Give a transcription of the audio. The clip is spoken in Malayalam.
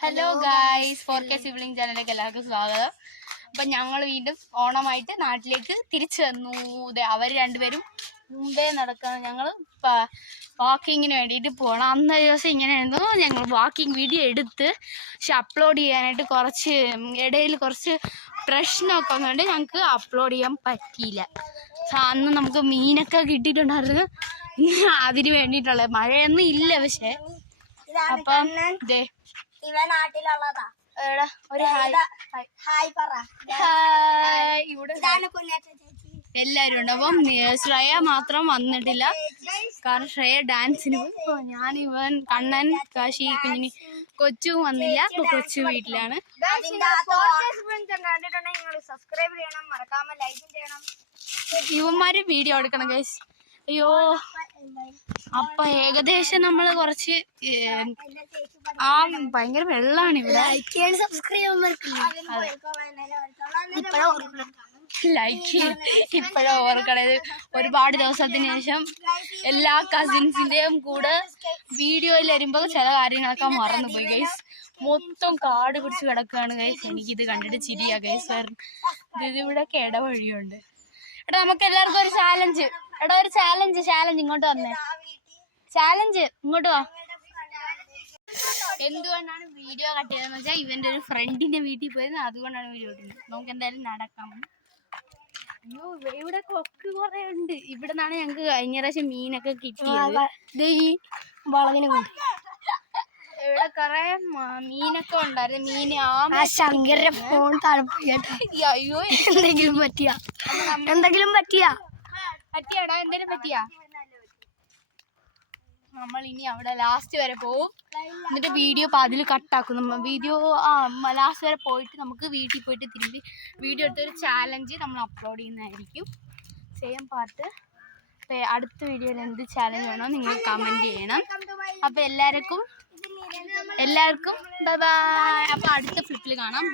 ഹലോ ഗായ്സ്, 4K സിബ്ലിംഗ് ചാനലിലേക്ക് എല്ലാവർക്കും സ്വാഗതം. അപ്പം ഞങ്ങൾ വീണ്ടും ഓണമായിട്ട് നാട്ടിലേക്ക് തിരിച്ചു വന്നു. അവർ രണ്ടുപേരും മുമ്പേ നടക്കുകയാണ്. ഞങ്ങൾ വാക്കിങ്ങിന് വേണ്ടിയിട്ട് പോകണം. അന്നൊരു ദിവസം ഇങ്ങനെയായിരുന്നു, ഞങ്ങൾ വാക്കിംഗ് വീഡിയോ എടുത്ത് പക്ഷെ അപ്ലോഡ് ചെയ്യാനായിട്ട് ഇടയിൽ കുറച്ച് പ്രശ്നമൊക്കെ വന്നുകൊണ്ട് ഞങ്ങൾക്ക് അപ്ലോഡ് ചെയ്യാൻ പറ്റിയില്ല. അന്ന് നമുക്ക് മീനൊക്കെ കിട്ടിയിട്ടുണ്ടായിരുന്നു. അതിന് വേണ്ടിയിട്ടുള്ള മഴയൊന്നും ഇല്ല. പക്ഷെ അപ്പം നാട്ടിലുള്ളതാ എല്ലാരും ഉണ്ട്. അപ്പം ശ്രേയ മാത്രം വന്നിട്ടില്ല, കാരണം ശ്രേയ ഡാൻസിന് പോയി. ഇവൻ കണ്ണൻ, കാശി, കുഞ്ഞിനി, കൊച്ചും വന്നില്ല. ഇപ്പൊ കൊച്ചു വീട്ടിലാണ്. ഇവന്മാര് വീഡിയോ എടുക്കണം ഗൈസ്. അയ്യോ, അപ്പൊ ഏകദേശം നമ്മള് കുറച്ച് ഭയങ്കര വെള്ളമാണ് ഇവിടെ. ലൈക്ക് ഇപ്പോഴും ഓർക്കണത്. ഒരുപാട് ദിവസത്തിന് ശേഷം എല്ലാ കസിൻസിന്റെയും കൂടെ വീഡിയോയിൽ വരുമ്പോ ചില കാര്യങ്ങളൊക്കെ മറന്നുപോയി ഗൈസ്. മൊത്തം കാട് പിടിച്ച് കിടക്കുകയാണ് ഗൈസ്. എനിക്കിത് കണ്ടിട്ട് ചിരിയാ ഗൈസ്. ഇതിവിടെ ഇടവഴിയുണ്ട്. എടാ, നമുക്ക് എല്ലാവർക്കും ഒരു ചാലഞ്ച്. ഒരു ചാലഞ്ച് ഇങ്ങോട്ട് വന്നേ. ചാലഞ്ച് ഇങ്ങോട്ട് വാ. എന്തുകൊണ്ടാണ് വീഡിയോ കട്ട് ചെയ്തതെന്ന് വെച്ചാൽ ഇവന്റെ ഒരു ഫ്രണ്ടിന്റെ വീട്ടിൽ പോയത്, അതുകൊണ്ടാണ് വീഡിയോ കട്ട്. നമുക്ക് എന്തായാലും നടക്കാം. അയ്യോ, ഇവിടെ കൊക്ക് കുറെ ഉണ്ട്. ഇവിടെ നിന്നാണ് ഞങ്ങക്ക് കഴിഞ്ഞ പ്രാവശ്യം മീനൊക്കെ കിട്ടിയത്. ഈ വളവിനെ കൊണ്ട് ഇവിടെ കുറെ മീനൊക്കെ ഉണ്ടായിരുന്നു. ഫോൺ അയ്യോ, എന്തെങ്കിലും പറ്റിയാടാ? എന്തെങ്കിലും പറ്റിയാ? നമ്മൾ ഇനി അവിടെ ലാസ്റ്റ് വരെ പോവും. എന്നിട്ട് വീഡിയോ അതിൽ കട്ടാക്കും. നമ്മൾ വീഡിയോ ലാസ്റ്റ് വരെ പോയിട്ട് നമുക്ക് വീട്ടിൽ പോയിട്ട് തിരിഞ്ഞ് വീഡിയോ എടുത്തൊരു ചാലഞ്ച് നമ്മൾ അപ്ലോഡ് ചെയ്യുന്നതായിരിക്കും. Same part. അടുത്ത വീഡിയോയിൽ എന്ത് ചാലഞ്ച് വേണോ നിങ്ങൾ കമൻറ്റ് ചെയ്യണം. അപ്പോൾ എല്ലാവർക്കും ബൈ ബൈ. അപ്പോൾ അടുത്ത ഫ്ലിപ്പിൽ കാണാം.